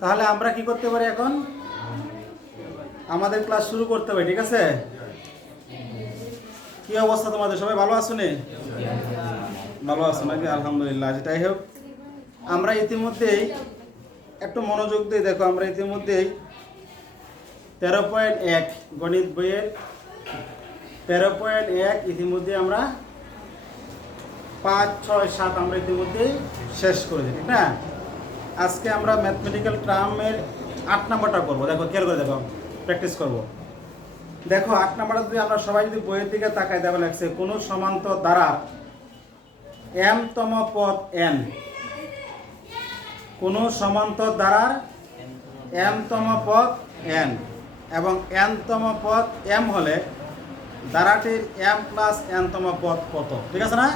তাহলে আমরা কি করতে পারি এখন? আমাদের ক্লাস শুরু করতে হবে, ঠিক আছে? কি অবস্থা তোমাদের? সবাই ভালো আছো নি? ভালো আছো নাকি? আলহামদুলিল্লাহ। যেটাই হোক, আমরা ইতিমধ্যেই একটু মনোযোগ দিয়ে দেখো, আমরা ইতিমধ্যেই 13.1 গণিত বইয়ের 13.1 ইতিমধ্যে আমরা 5, 6, 7 আমরা ইতিমধ্যেই শেষ করেছি, ঠিক না? আজকে আমরা ম্যাথমেটিক্যাল টার্মের 8 নাম্বারটা করবো। দেখো, খেয়াল করে দেখো, প্র্যাকটিস করবো। দেখো 8 নাম্বারটা যদি আমরা সবাই যদি বইয়ের দিকে তাকাই, দেখো লাগছে কোন সমান্তর দ্বারা m তম পদ n, কোন সমান্তর দ্বারা m তম পদ n এবং n তম পদ m হলে দ্বারাটির m প্লাস n তম পদ কত? ঠিক আছে না?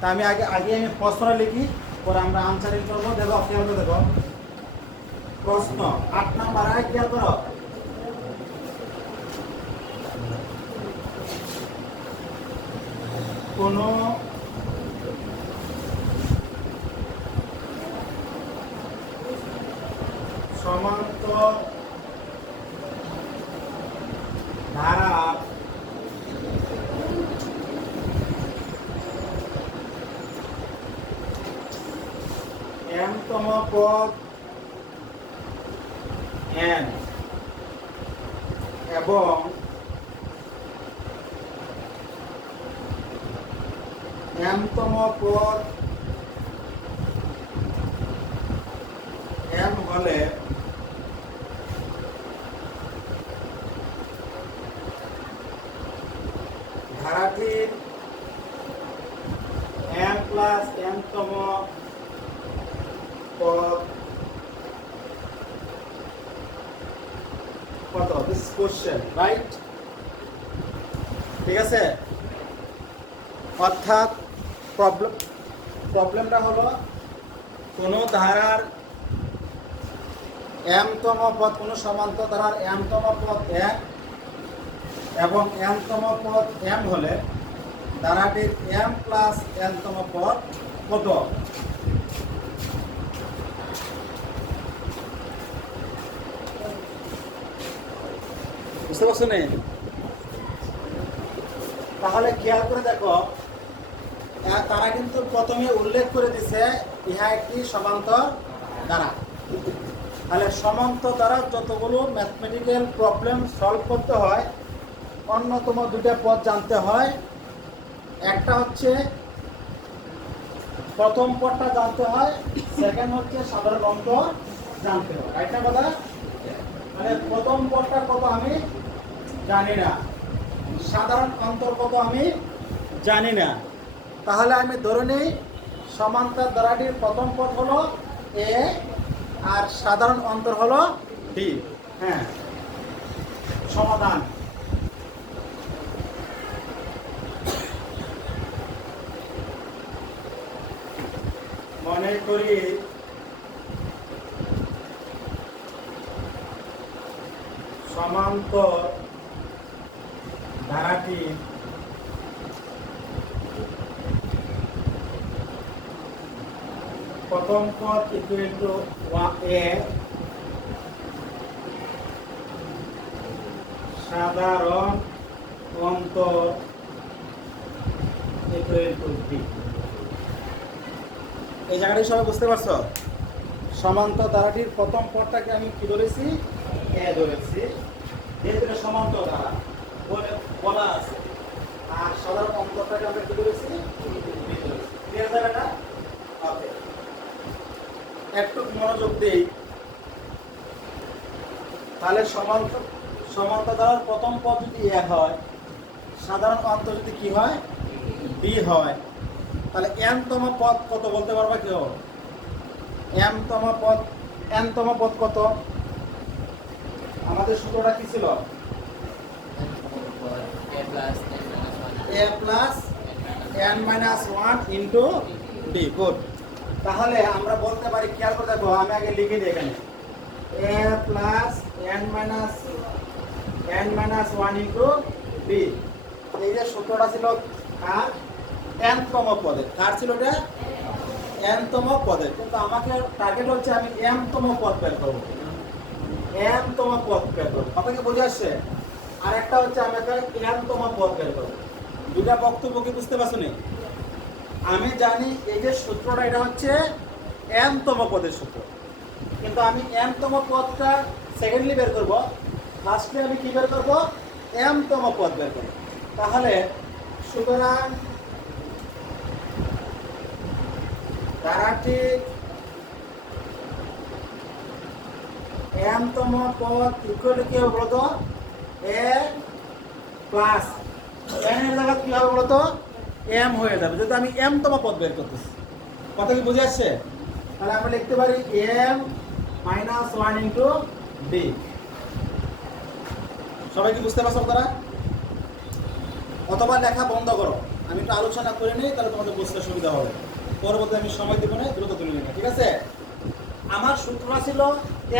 তা আমি আগে আমি প্রশ্নটা লিখি, পরে আমরা আনসারিং করবো। দেখো খেয়াল করে দেখো প্রশ্ন 8 নাম্বার, খেয়াল করো। কোন সমান্তর ধারা m তম পদ n এবং m তম পদ m হলে ধারাটির m প্লাস n তম পদ কত? This question, right? ঠিক আছে। অর্থাৎ প্রবলেমটা হলো কোন ধারার m তম পদ, কোন সমান্তর ধারার m তম পদ n এবং n তম পদ m হলে ধারাটির m প্লাস n তম পদ কত? বুঝতে পারছো না? তাহলে খেয়াল করে দেখো, তারা কিন্তু প্রথমে উল্লেখ করে দিছে ইহা একটি সমান্তর ধারা। তাহলে সমান্তর দ্বারা যতগুলো ম্যাথমেটিক্যাল প্রবলেম সলভ করতে হয়, অন্যতম দুটা পদ জানতে হয়। একটা হচ্ছে প্রথম পদটা জানতে হয়, সেকেন্ড হচ্ছে সাধারণ অঙ্ক জানতে হয়, রাইট না কথা? মানে প্রথম পদটা কত আমি জানি না, সাধারণ অন্তর কত আমি জানি না। তাহলে আমি ধরে নিই সমান্তর ধারাটির প্রথম পদ হলো a আর সাধারণ অন্তর হলো d। হ্যাঁ, সমাধান। মনে করি সমান্তর ধারাটি প্রথম পদ ইকুয়াল টু a, সাধারণ অন্তর ইকুয়াল টু b। এই জায়গাটাই সবাই বুঝতে পারছো? সমান্তর ধারাটির প্রথম পদটাকে আমি কি ধরেছি? a ধরেছি, যেহেতু এটা সমান্তর ধারা বলা আছে। আর সাধারণ অন্তরটাকে আমরা কি ধরেছি? b ধরেছি। ক্লিয়ার জায়গাটা? ওকে, একটু মনোযোগ দেই। তাহলে সমান্তর ধারার প্রথম পদ যদি a হয়, সাধারণ অন্তর যদি কি হয়? b হয়, তাহলে n তম পদ কত বলতে পারবা কেউ? m তম পদ, n তম পদ কত? আমাদের সূত্রটা কি ছিল? a plus n minus 1 into d। Good. তাহলে আমরা বলতে পারি, খেয়াল করে দেখো, আমি আগে লিখে দিই এখানে a plus n minus 1 into d। এই যে সূত্রটা ছিল আর n তম পদে, কার ছিল এটা? n তম পদে, কিন্তু আমাকে টার্গেট হচ্ছে আমি m তম পদ বের করব, m তম পদ বের করব। কথা কি বুঝে আসছে? আর একটা হচ্ছে আমি একটা n তম পদ বের করব। দুটা বক্তব্য কি বুঝতে পারছো নি? আমি জানি এই যে সূত্রটা এটা হচ্ছে n তম পদের সূত্র, কিন্তু আমি m তম পদটা সেকেন্ডলি বের করব, ফার্স্টলি আমি কি বের করব? m তম পদ বের করব। তাহলে সুতরাং ধারাটি m তম পদ ইকুয়াল কি হবে বলতো? a প্লাস n এর জায়গা কি হবে বলতো? m হয়ে যাবে, যদি আমি m তম পদ বের করতেছি। কথা কি বুঝে আসছে? তাহলে আমরা লিখতে পারি m মাইনাস 1 ইন্টু b। সবাই কি বুঝতে পারছো তারা? অথবা লেখা বন্ধ করো, আমি একটু আলোচনা করে নিই, তাহলে তোমাদের বুঝতে সুবিধা হবে। পরবর্তী আমি সময় দেবো না, দ্রুত তুলে নেবে, ঠিক আছে? আমার সূত্রটা ছিল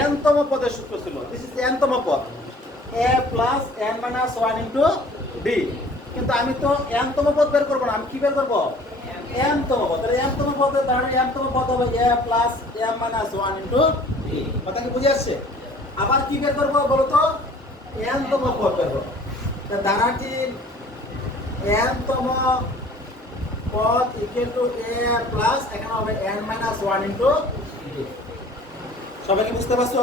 n তম পদের সূত্র ছিল, দিস ইজ n তম পদ, a plus n minus 1 into b। কিন্তু আমি তো n তম পদ বের করবো না, আমি কি বের করবো? m তম পদ। তাহলে m তম পদের দ্বারা m তম পদ হবে a plus m minus 1 into b। কথা কি বুঝে আসছে? আবার কি বের করবো বলো তো? n তম পদ বের করবো। ধারাটি n তম পদ ইকুয়াল টু a প্লাস এখানে হবে n মাইনাস 1 ইন্টু b। সবাই কি বুঝতে পারছো?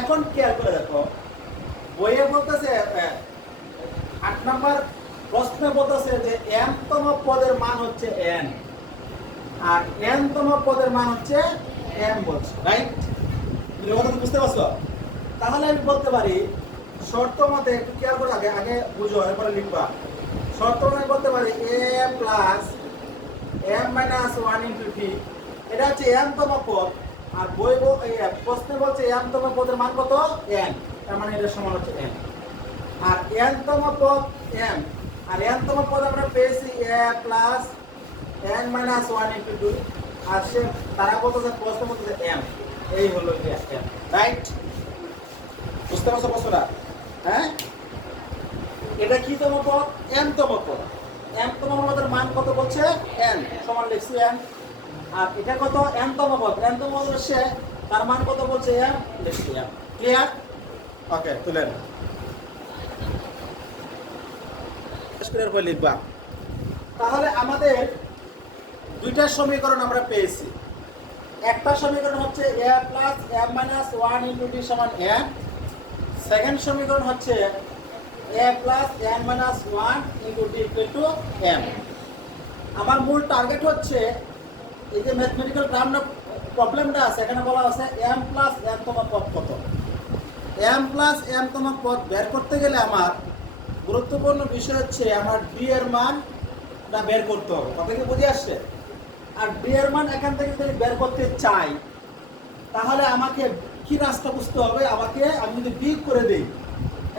এখন খেয়াল করে দেখো, বইয়ে বলতেছে 8 নাম্বার প্রশ্নে বলতেছে যে m তম পদের মান হচ্ছে n আর n তম পদের মান হচ্ছে m বলছে, রাইট? কথা বুঝতে পারছো? তাহলে আমি বলতে পারি শর্ত মতে, একটু খেয়াল করে আগে আগে বুঝো, এরপরে লিখবা। শর্ত মতে বলতে পারি a plus m minus 1 into b, এটা হচ্ছে n তম পদ, আর বই প্রশ্নে বলছে m তম পদের মান কত? n, তার মানে এটার সমান হচ্ছে n। আর n তম পদ m, আর n তম পদ আমরা পেয়েছি a plus n minus 1 into 2, আর সে তারা বলতেছে প্রশ্ন বলতেছে m, এই হলো m, রাইট? বুঝতে পারছো প্রশ্নটা? হ্যাঁ, এটা কি তম পদ? m তম পদ। m তম পদের মান কত বলছে? n, সমান লিখছি n। আর এটা কত? n তম পদ। n তম পদ হচ্ছে তার মান কত বলছে? m, লিখছি m। ক্লিয়ার? ওকে, তুলেন। স্কয়ার করে লিখবা। তাহলে আমাদের দুইটা সমীকরণ আমরা পেয়েছি। একটা সমীকরণ হচ্ছে a plus m minus 1 into d সমান n। সেকেন্ড সমীকরণ হচ্ছে a plus n minus 1 into d equal to m। আমার মূল টার্গেট হচ্ছে এই যে ম্যাথমেটিক্যাল টার্মটা প্রবলেমটা আছে, এখানে বলা আছে m প্লাস n তম পদ কত। m প্লাস n তম পদ বের করতে গেলে আমার গুরুত্বপূর্ণ বিষয় হচ্ছে আমার d এর মানটা বের করতে হবে। কথা কি বুঝে আসছে? আর d এর মান এখান থেকে যদি বের করতে চাই, তাহলে আমাকে কি রাস্তা বুঝতে হবে? আমি যদি বিয়োগ করে দিই,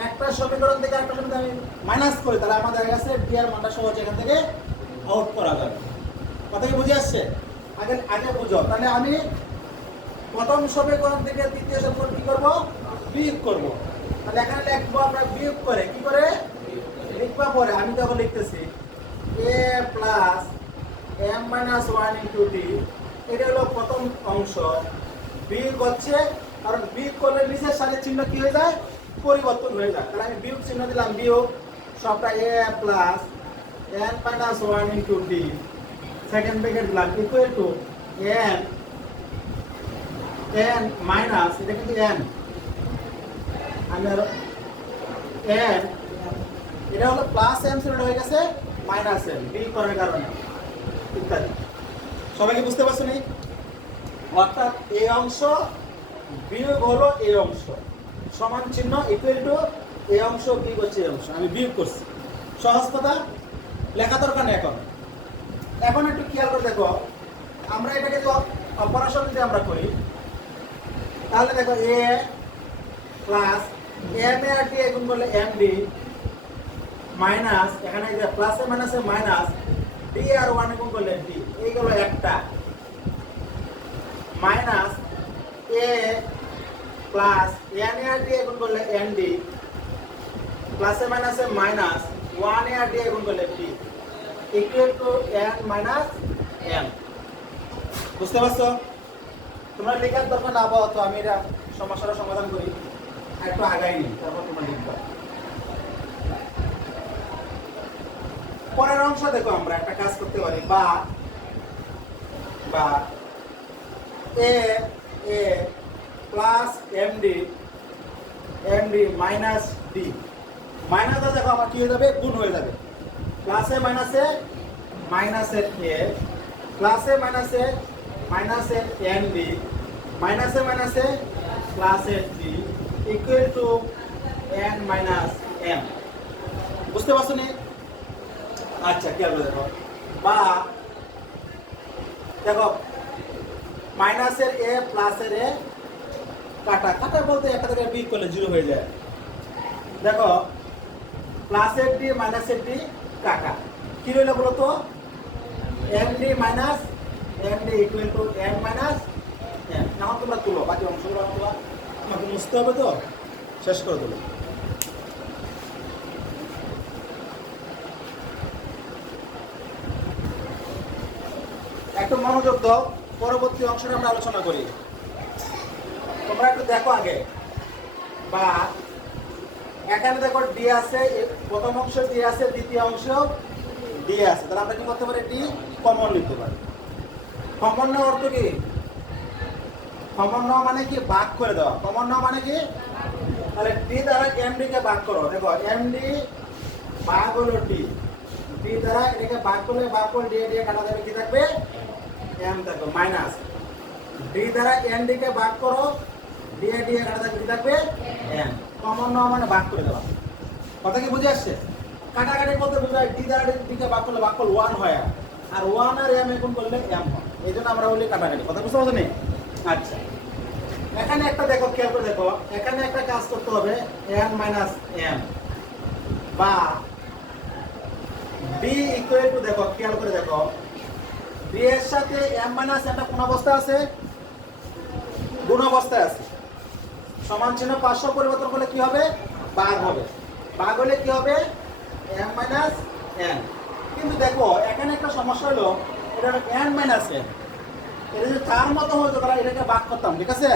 একটা সমীকরণ থেকে একটা সমীকরণ আমি মাইনাস করি, তাহলে আমাদের কাছে d এর মানটা সহজে এখান থেকে আউট করা যাবে। কথা কি বুঝে আসছে? আগে আগে বুঝো। তাহলে আমি প্রথম সমীকরণ থেকে দ্বিতীয় সমীকরণ কি করব? বিয়োগ করব। তাহলে এখানে লিখবো আমরা বিয়োগ করে, কি করে লিখবা পরে আমি তখন লিখতেছি a plus m minus 1 into d, এটা হলো প্রথম অংশ। বিয়োগ হচ্ছে, কারণ বিয়োগ করলে নিচের সারির চিহ্ন কি হয়ে যায়? পরিবর্তন হয়ে যায়। তাহলে আমি বিয়োগ চিহ্ন দিলাম, বিয়োগ সবটা a plus n minus 1 into d, second bracket দিলাম ইকুয়াল টু n মাইনাস, এটা কিন্তু n, আমি আর n, এটা হলো প্লাস m ছিল, হয়ে গেছে মাইনাস m, বিয়োগ করার কারণে, ইত্যাদি। সবাইকে বুঝতে পারছো নি? অর্থাৎ এই অংশ বিয়োগ হলো এই অংশ, সমান চিহ্ন ইকুয়াল টু এই অংশ বিয়োগ হচ্ছে এই অংশ, আমি বিয়োগ করছি। সহজ কথা, লেখা দরকার নেই। এখন একটু খেয়াল করে দেখো, আমরা এটাকে অপারেশন যদি আমরা করি, তাহলে দেখো a প্লাস m এ আর d গুণ করলে md মাইনাস, এখানে যে প্লাস এ মাইনাসে মাইনাস, d আর 1 গুণ করলে d, এইগুলো একটা মাইনাস a প্লাস n এ আর d গুণ করলে nd, প্লাস এ মাইনাসে মাইনাস 1 এ আর d গুণ করলে d equal to n minus m। বুঝতে পারছো? তোমরা লেখার দরকার না পাও, তো আমি এটা সমস্যাটা সমাধান করি, আর একটু আগাই নিই, তারপর তোমরা লিখবা। পরের অংশ দেখো, আমরা একটা কাজ করতে পারি, বা এ এ প্লাস এমডি মাইনাস ডি। মাইনাসটা দেখো আমার কি হয়ে যাবে, গুণ হয়ে যাবে। প্লাসে মাইনাসে মাইনাসের এ, প্লাসে মাইনাসে মাইনাসের এন ডি, মাইনাসে মাইনাসে প্লাসের d equal to n minus m. বুঝতে পারছো নি? আচ্ছা, কি হবে দেখো, বা দেখো মাইনাসের এ প্লাসের এ কাটা কাটা বলতে একটা থেকে বিয়োগ করলে জিরো হয়ে যায়। দেখো প্লাসের ডি মাইনাসের ডি কাটা কি রইল বলো তো, m D minus m d equal to m minus m. এখন তোমরা তুলো, বাকি অংশগুলো তোমরা আমাকে মুছতে হবে, তো শেষ করে দেবো। একটু মনোযোগ দাও, পরবর্তী অংশটা আমরা আলোচনা করি। তোমরা একটু দেখো আগে, বা এখানে দেখো ডি আছে, প্রথম অংশ ডি আছে, দ্বিতীয় অংশ ডি আছে, তাহলে আমরা কি করতে পারি, ডি কমন নিতে পারি। কমন নেওয়ার অর্থ কি? কমন নেওয়া মানে কি, ভাগ করে দেওয়া। কমন নেওয়া মানে কি, তাহলে ডি দ্বারা এমডি কে ভাগ করো। দেখো এমডি ভাগ হলো ডি, ডি দ্বারা এটাকে ভাগ করলে ভাগ করে দিয়ে দিয়ে কাটা যাবে, কি থাকবে, এম থাকবে মাইনাস। ডি দ্বারা এনডি কে ভাগ করো, দিয়ে দিয়ে কাটা থাকবে, কি থাকবে, এম। কমন নেওয়া মানে ভাগ করে দেওয়া। কথা কি বুঝে আসছে? কাটাকাটি বলতে বোঝায় ডি দ্বারা ডি কে ভাগ করলে ভাগফল 1 হয়, আর 1 আর এম গুণ করলে এম হয়, এই জন্য আমরা বলি কাটাকাটি। কথা বুঝতে পারছো নি? আচ্ছা, এখানে একটা দেখো, খেয়াল করে দেখো, এখানে একটা কাজ করতে হবে, এন মাইনাস এম, বা বি ইকুয়াল টু, দেখো খেয়াল করে দেখো, বি এর সাথে এম মাইনাস এমটা কোন অবস্থা আছে, গুণ অবস্থায় আছে। সমান চিহ্ন পার্শ্ব পরিবর্তন করলে কি হবে, ভাগ হবে। ভাগ হলে কি হবে, এম মাইনাস এন। কিন্তু দেখো এখানে একটা সমস্যা হলো, এটা এন মাইনাস এন, এটা যদি তার মতো হতো তাহলে এটাকে ভাগ করতাম, ঠিক আছে?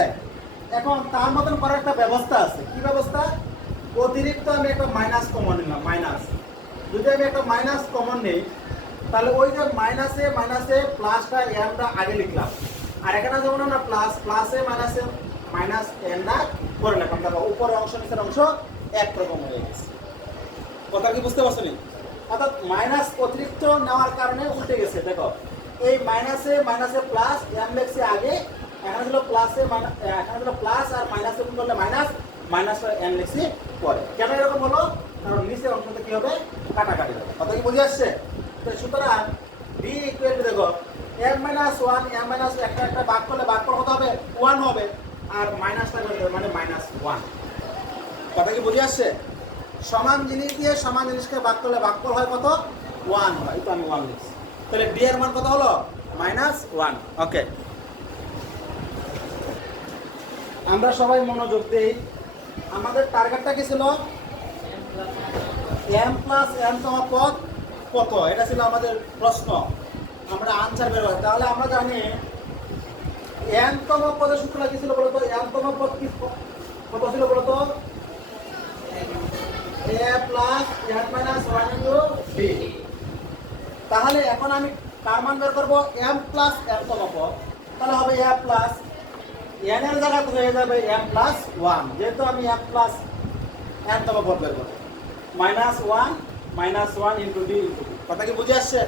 এখন তার মতন করার একটা ব্যবস্থা আছে। কি ব্যবস্থা? অতিরিক্ত আমি একটা মাইনাস কমন নিলাম, মাইনাস। যদি আমি একটা মাইনাস কমন নিই, তাহলে ওই যে মাইনাসে মাইনাসে প্লাসটা এনটা আগে লিখলাম, আর এখানে যেমন আমরা প্লাস প্লাসে মাইনাসে মাইনাস এনটা করে লিখলাম। দেখো উপরে অংশ নিচের অংশ একরকম হয়ে গেছে। কথা কি বুঝতে পারছো নি? অর্থাৎ মাইনাস অতিরিক্ত নেওয়ার কারণে উল্টে গেছে। দেখো এই মাইনাসে মাইনাসে প্লাস এম লিখছে আগে, এখানে ছিল প্লাসে এখানে ছিল প্লাস, আর মাইনাসে গুণ করলে মাইনাস, মাইনাস এন লিখছি পরে। কেন এরকম হলো? কারণ নিচের অংশটা কি হবে, কাটাকাটি হবে। কথা কি বুঝে আসছে? তো সুতরাং বি ইকুয়াল টু, দেখো m minus one, m minus একটা একটা ভাগ করলে ভাগফল কত হবে, 1 হবে, আর মাইনাসটা করে দেবে মানে মাইনাস 1। কথা কি বুঝে আসছে? সমান জিনিস দিয়ে সমান জিনিসকে ভাগ করলে ভাগফল হয় কত, 1 হয়। তো আমি 1 লিখছি, তাহলে ডি এর মান কত হলো, -1। ওকে, আমরা সবাই মনোযোগ দেই। আমাদের টার্গেটটা কি ছিল, এম প্লাস এম তম পদ কত, এটা ছিল আমাদের প্রশ্ন। আমরা আনসার বের হয়, তাহলে আমরা জানি এম তম পদের সূত্রটা কি ছিল বলতো, এম তম পদ কি কত ছিল বলতো, A plus N minus 1 into B. তাহলে এখন আমি কার মান বের করবো, এম প্লাস এম তম পদ, তাহলে হবে এ প্লাস এন এর জায়গায় হয়ে যাবে এম প্লাস 1, যেহেতু আমি এম প্লাস এন তম পদ বের করবো, -1 ইনটু ডি ইনটু বি। কথা কি বুঝে আসছে?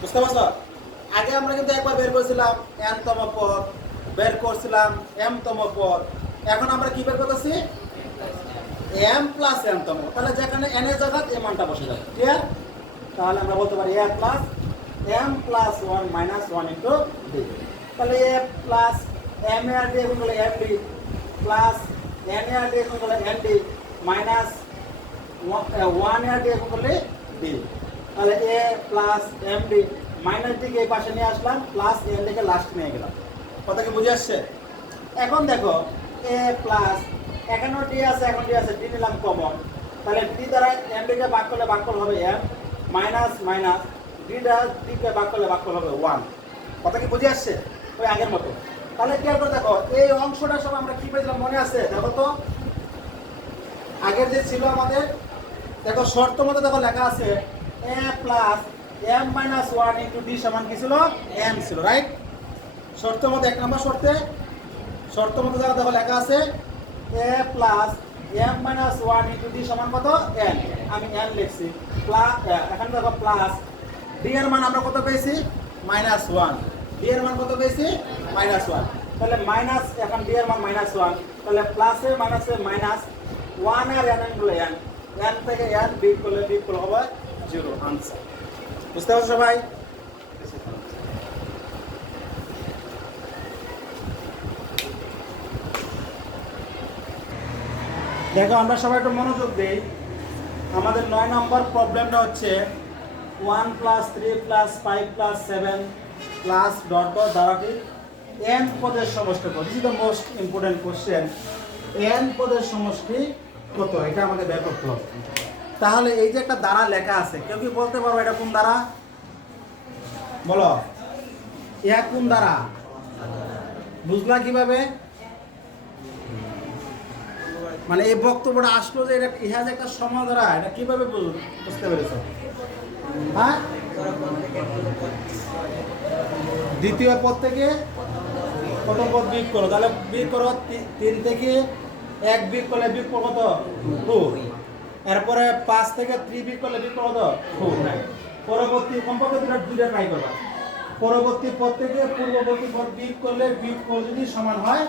বুঝতে পারছো? আগে আমরা কিন্তু একবার বের করেছিলাম এন তম পদ, বের করছিলাম এম তম পদ, এখন আমরা কি বের করতেছি, এম প্লাস এম তম। তাহলে যেখানে এন এর জায়গায় এ মানটা বসে যাবে, ক্লিয়ার? তাহলে আমরা বলতে পারি A plus M plus 1 -1 into D. তাহলে এ প্লাস এম এর ডি গুণ করলে এম ডি, প্লাস এন এর ডি গুণ করলে এন ডি, মাইনাস 1 এর ডি গুণ করলে ডি। তাহলে A plus M D, minus ডিকে এই পাশে নিয়ে আসলাম, প্লাস এন ডিকে লাস্ট নিয়ে গেলাম। কথা কি বুঝে আসছে? এখন দেখো এ প্লাস, এখানেও ডি আছে, এখন ডি আছে, ডি নিলাম কমন, তাহলে ডি দ্বারা এম ডিকে ভাগ করলে ভাগফল হবে এম, মাইনাস মাইনাস ডি দ্বারা ডিকে ভাগ করলে ভাগফল হবে 1। কথা কি বুঝে আসছে? ওই আগের মতো। তাহলে খেয়াল করে দেখো, এই অংশটা সব আমরা কি পেয়েছিলাম মনে আছে? দেখো তো আগের যে ছিল আমাদের, দেখো শর্ত মতো দেখো লেখা আছে a plus m minus 1 into d সমান কি ছিল? n ছিল, রাইট? শর্ত মতো এক নম্বর শর্ত মতো দেখো লেখা আছে a plus m minus 1 into d সমান কত? n। আমি n লিখছি, প্লাস এখানে দেখো প্লাস d এর মান আমরা কত পেয়েছি? মাইনাস 1। d এর মান কত পেয়েছি? মাইনাস 1। তাহলে মাইনাস, এখন d এর মান মাইনাস 1, তাহলে প্লাসে মাইনাসে মাইনাস 1 আর n গুলো n, n থেকে n বিয়োগ করলে হবে 0, আনসার। বুঝতে পারছো সবাই? দেখো আমরা সবাই একটু মনোযোগ দিই। আমাদের 9 নম্বর প্রবলেমটা হচ্ছে 1 plus 3 plus 5 plus 7 plus dot dot দ্বারা কি n পদের সমষ্টি কত? This is the most important question. n পদের সমষ্টি কত, এটা আমাদের বের করতে হবে। তাহলে এই যে একটা দ্বারা লেখা আছে, কেউ কি বলতে পারো এটা কোন দ্বারা? বলো, ইহা কোন দ্বারা? বুঝলা কিভাবে? মানে এই বক্তব্যটা আসলো যে এটা ইহা যে একটা সমাধারা, এটা কিভাবে বুঝতে পেরেছ? হ্যাঁ, দ্বিতীয় পদ থেকে প্রথম পদ বিয়োগ করো, তাহলে বিয়োগ করো 3 থেকে 1 বিয়োগ করলে বিয়োগ করো কত? 2। এরপরে 5 থেকে 3 বিয়োগ করলে বিয়োগ করো কত? 2। পরবর্তী কমপক্ষে দুইটা ট্রাই করবা। পরবর্তী পদ থেকে পূর্ববর্তী পদ বিয়োগ করলে বিয়োগ ফল যদি সমান হয়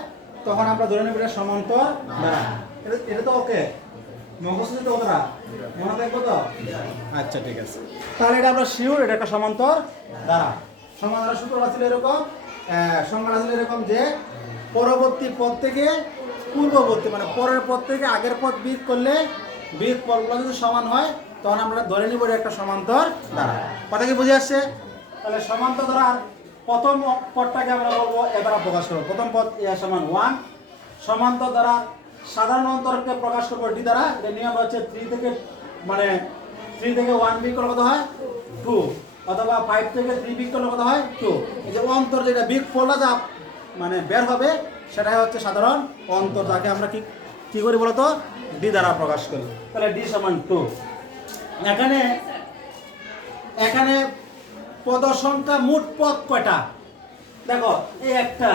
তখন আমরা ধরে নেব এটা সমান্তর দ্বারা। এটা তো ওকে, মগজে তো ওটা মনে থাকবে তো? আচ্ছা ঠিক আছে, তাহলে এটা আমরা শিওর এটা একটা সমান্তর দ্বারা। সমান্তর সূত্র ছিল এরকম, সংজ্ঞা ছিল এরকম যে পরবর্তী পদ থেকে পূর্ববর্তী মানে পরের পদ থেকে আগের পদ বিয়োগ করলে বিয়োগ ফলগুলো যদি সমান হয় তখন আমরা ধরে নিব এটা একটা সমান্তর দ্বারা। কথা কি বুঝে আসছে? তাহলে সমান্তর দ্বারার প্রথম পদটাকে আমরা বলবো এ দ্বারা প্রকাশ করব। প্রথম পদ a সমান 1, সমান্তর দ্বারা সাধারণ অন্তরকে প্রকাশ করবো d দ্বারা। এর নিয়ম হচ্ছে 3 থেকে 1 বিয়োগ করলে কত হয়? 2, অথবা 5 থেকে 3 বিয়োগ করলে কত হয়? 2। এই যে অন্তর যেটা বিয়োগ ফলটা যা মানে বের হবে সেটাই হচ্ছে সাধারণ অন্তর, যাকে আমরা কি করি বলতো? d দ্বারা প্রকাশ করি। তাহলে d সমান 2। এখানে পদ সংখ্যা মোট পদ কয়টা? দেখো এই একটা,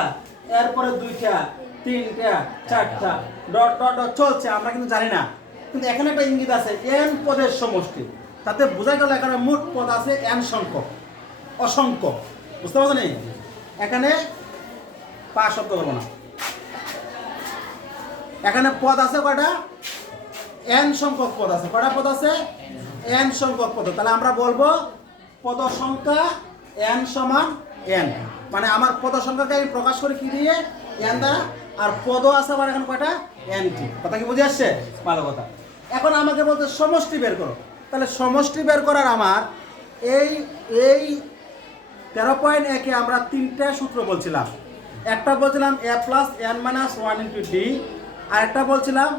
এরপরে 2টা, 3টা, 4টা, ডট ডট ডট চলছে, আমরা কিন্তু জানি না। কিন্তু এখানে একটা ইঙ্গিত আছে n পদের সমষ্টি, তাতে বোঝা গেল এখানে মোট পদ আছে n সংখ্যক, অসংখ্য। বুঝতে পারছো? নেই এখানে পাঁচ শব্দ করবো না, এখানে পদ আছে কয়টা? n সংখ্যক পদ আছে। কয়টা পদ আছে? n সংখ্যক পদ। তাহলে আমরা বলবো পদ সংখ্যা n সমান n, মানে আমার পদ সংখ্যাকে আমি প্রকাশ করি কি দিয়ে? n দ্বারা। আর পদ আছে আমার এখন কয়টা? nটি। কথা কি বুঝে আসছে? ভালো কথা। এখন আমাকে বলতে সমষ্টি বের করো। তাহলে সমষ্টি বের করার আমার এই 13.1 আমরা 3টা সূত্র বলছিলাম। একটা বলছিলাম a plus n minus 1 into d, আর একটা বলছিলাম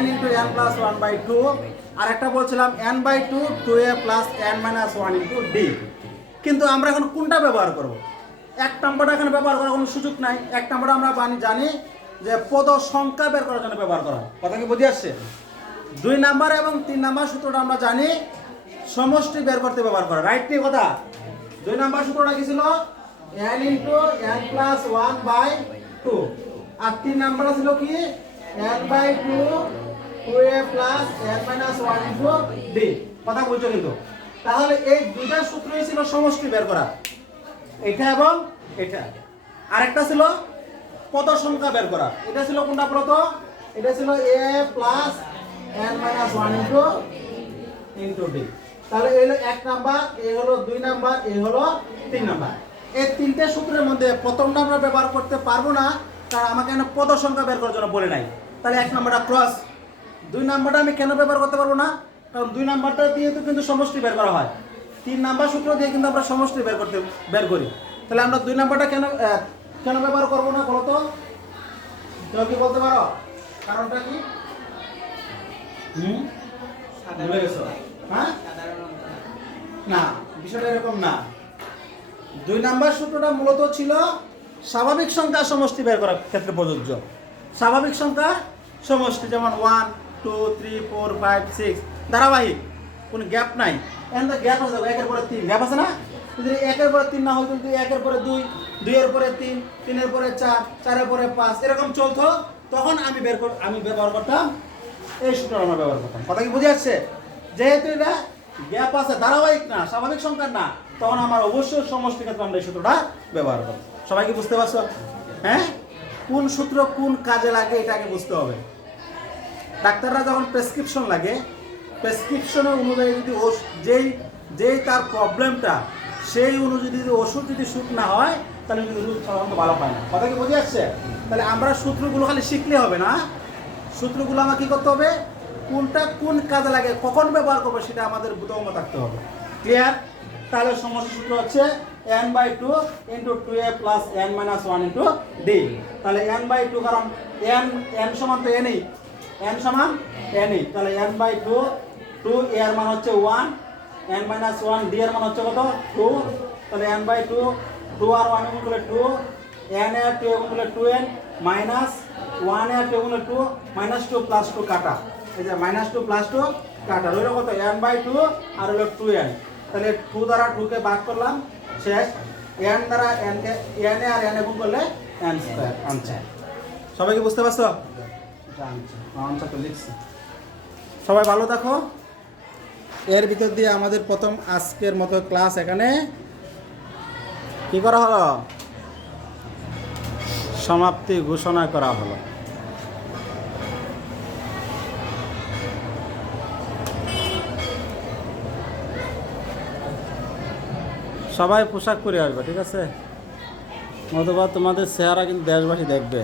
n ইন্টু n প্লাস 1/2, আর একটা বলছিলাম n/2 2a plus n minus 1 into d। কিন্তু আমরা এখন কোনটা ব্যবহার করব? 1 নম্বরটা এখানে ব্যবহার করার কোনো সুযোগ নাই। 1 নম্বরটা আমরা জানি যে পদ সংখ্যা বের করার জন্য ব্যবহার করা হয়। কথা কি বুঝে আসছে? 2 নাম্বার এবং 3 নাম্বার সূত্রটা আমরা জানি সমষ্টি বের করতে ব্যবহার করা, রাইট? কি কথা? 2 নাম্বার সূত্রটা কি ছিল? n ইন্টু n প্লাস 1/2, আর 3 নাম্বারটা ছিল কি? n/2 2a plus n minus 1 into d। কথা বুঝছো কিন্তু? তাহলে এই দুইটা সূত্রই ছিল সমষ্টি বের করা, এটা এবং এটা। আরেকটা ছিল পদ সংখ্যা বের করা। এটা ছিল কোনটা বলতো? এটা ছিল a plus n minus 1 into d। তাহলে এই হলো 1 নাম্বার, এই হলো 2 নাম্বার, এই হলো 3 নাম্বার। এই তিনটে সূত্রের মধ্যে প্রথমটা আমরা ব্যবহার করতে পারবো না, কারণ আমাকে এখানে পদ সংখ্যা বের করার জন্য বলে নাই। তাহলে 1 নাম্বারটা ক্রস। 2 নাম্বারটা আমি কেন ব্যবহার করতে পারবো না? কারণ 2 নাম্বারটা দিয়ে তো কিন্তু সমষ্টি বের করা হয়। 3 নাম্বার সূত্র দিয়ে কিন্তু আমরা সমষ্টি বের করি। তাহলে আমরা 2 নাম্বারটা কেন ব্যবহার করবো না বলো তো? কেউ কি বলতে পারো কারণটা কি? ভুলে গেছো? হ্যাঁ, না বিষয়টা এরকম না। 2 নাম্বার সূত্রটা মূলত ছিল স্বাভাবিক সংখ্যা সমষ্টি বের করার ক্ষেত্রে প্রযোজ্য। স্বাভাবিক সংখ্যা সমষ্টি যেমন 1 2 3 4 5 6 ধারাবাহিক, কোনো গ্যাপ নাই। এখন তো গ্যাপ আছে, 1 এর পরে 3 গ্যাপ আছে না? যদি 1 এর পরে 3 না হয়, কিন্তু 1 এর পরে 2, 2 এর পরে 3, 3 এর পরে 4, 4 এর পরে 5 এরকম চলতো, তখন আমি ব্যবহার করতাম এই সূত্রটা আমরা ব্যবহার করতাম। কথা কি বুঝে আসছে? যেহেতু এটা গ্যাপ আছে, ধারাবাহিক না, স্বাভাবিক সংখ্যা না, তখন আমার অবশ্যই সমষ্টি ক্ষেত্রে আমরা এই সূত্রটা ব্যবহার করব। সবাই কি বুঝতে পারছো? হ্যাঁ, কোন সূত্র কোন কাজে লাগে এটা আগে বুঝতে হবে। ডাক্তাররা যখন প্রেসক্রিপশন লাগে, প্রেসক্রিপশনের অনুযায়ী যদি যেই তার প্রবলেমটা সেই অনুযায়ী যদি ওষুধ যদি শ্যুট না হয়, তাহলে কিন্তু ওষুধ সাধারণত ভালো পায় না। কথা কি বুঝে আসছে? তাহলে আমরা সূত্রগুলো খালি শিখলে হবে না, সূত্রগুলো আমার কী করতে হবে, কোনটা কোন কাজে লাগে, কখন ব্যবহার করবো, সেটা আমাদের বোধগম্য থাকতে হবে। ক্লিয়ার? তাহলে সমস্ত সূত্র হচ্ছে n/2 × 2a + n-1 × d। তাহলে n/2, কারণ n সমান তো n, n সমান n, তাহলে n/2, 2 a এর মান হচ্ছে 1, n-1 d এর মান হচ্ছে কত 2, তাহলে n/2, 2 আর 1 গুণ করলে 2, n এর 2 গুণ করলে 2n, মাইনাস 1 এর 2 গুণ করলে 2, -2 + 2 কাটা, এই যে -2 + 2 কাটা, রইল কত n/2 আর হলো 2n। তাহলে 2 দ্বারা 2 কে ভাগ করলাম, শেষ। n দ্বারা n কে n এ আর n এ গুণ করলে n² আনসার। সবাই কি বুঝতে পারছো? আনসার তো লিখছি। সবাই ভালো থাকো। এর ভিতর দিয়ে আমাদের প্রথম আজকের মতো ক্লাস এখানে কি করা হলো, সমাপ্তি ঘোষণা করা হলো। সবাই পোশাক পরে আসবে, ঠিক আছে? নতুবা তোমাদের চেহারা কিন্তু দেশবাসী দেখবে।